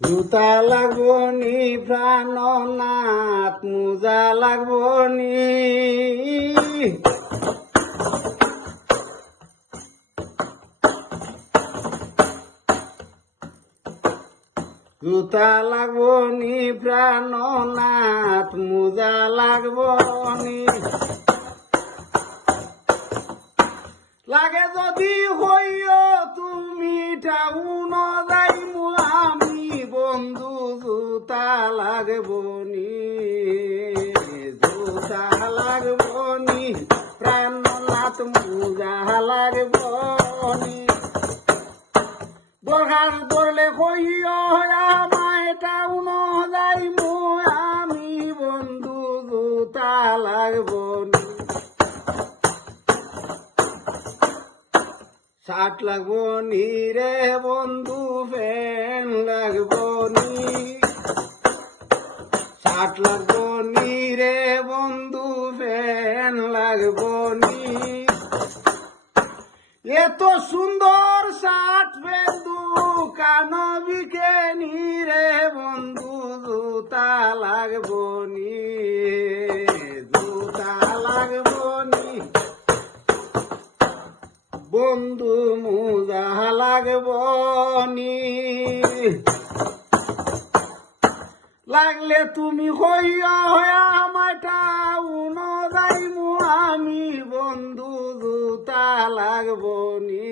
জুতা লাগবো নি প্রাণনাথ, মোজা লাগবো নি। জুতা লাগবো নি প্রাণনাথ, মোজা লাগবো নি। লাগে যদি হইও তুমি টাউন যাইমু আমি বন্ধু, জুতা লাগবো নি। জুতা লাগবো নি প্রাণনাথ, মোজা লাগবো নি। দরকার পড়লে হইও আমায় টাউন যাইমু আমি বন্ধু, জুতা লাগবো নি। শার্ট লাগবো নি রে বন্ধু, প্যান্ট লাগবো নি। শার্ট লাগবো নি রে বন্ধু, প্যান্ট লাগবো নি। এত সুন্দর শার্ট বন্ধু কান বিকে নি রে বন্ধু, জুতা লাগবো নি। জুতা লাগবো নি বন্ধু, মোজা লাগবো নি। লাগলে তুমি হইয়া আমায় টাউন যাইমু আমি বন্ধু, জুতা লাগবো নি।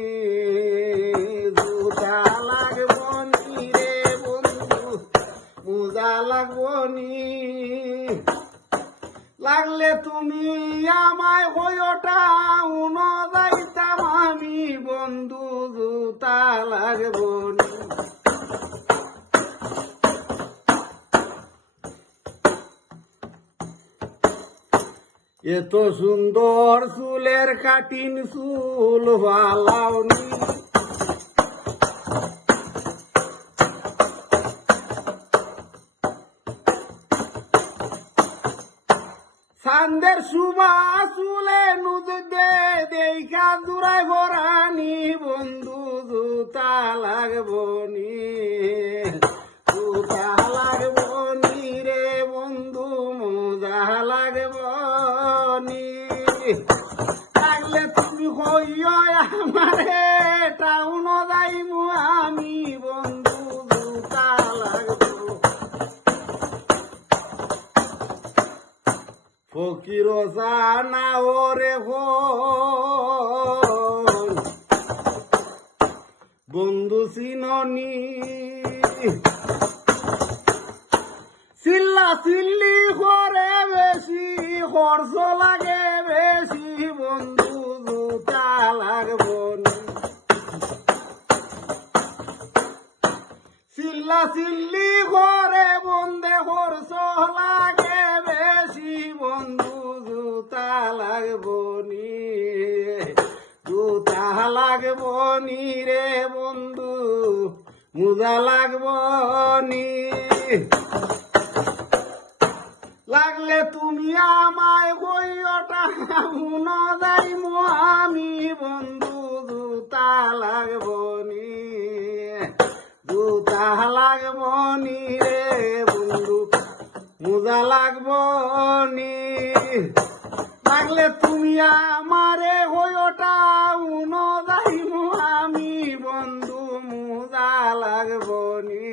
জুতা লাগবো নি রে বন্ধু, মোজা লাগবো নি। লাগলে তুমি আমায় হইও টাউন যাইতাম আমি বন্ধু, জুতা লাগবো নি। এত সুন্দর চুলের কাটিন চুল ভালাও নি। চান্দের সুবা চুলে নুদে দেখা জুড়াই ভরানি বন্ধু, জুতা লাগবো নি। জুতা লাগবো নি রে বন্ধু, মোজা লাগবো নি। লাগলে তুমি হইও আমারে টাউন যাইমু আমি বন্ধু, জুতা লাগবো। ফকির জানা ওরে বন্ধু চিননি। চিল্লা চিল্লি করে বেশি খরচ লাগে বেশি বন্ধু, জুতা লাগবো নি। চিল্লা চিল্লি করে বন্ধে খরচ লাগে বেশি বন্ধু, জুতা লাগবো নি। জুতা লাগবো নি রে বন্ধু, মোজা লাগবো নি। লাগলে তুমি আমায় হইও টাউন যাইমু আমি বন্ধু, জুতা লাগবো নি। জুতা লাগবো নি রে বন্ধু, মোজা লাগবো নি। লাগলে তুমি আমারে হইও টাউন যাইমু আমি বন্ধু, মোজা লাগবো নি।